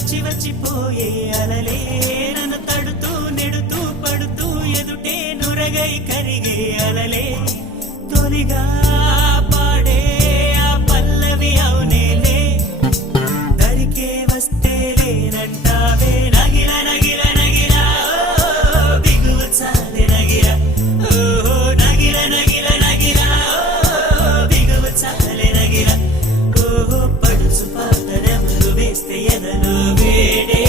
వచ్చి వచ్చిపోయే అలలే నన్ను తడుతూ నెడుతూ పడుతూ ఎదుటే నురగై కరిగే అలలే తొలిగా పాడే ఆ పల్లవి అవునేలే దరికే వస్తే లేనంటావే నగిర నగిర నగిర బిగువ చాలే నగిర ఓహో నగిర నగిర నగిర బిగువ చాలే నగిర ఓహో పడుచు పాతడములు వేస్తే ఎదలో వేడే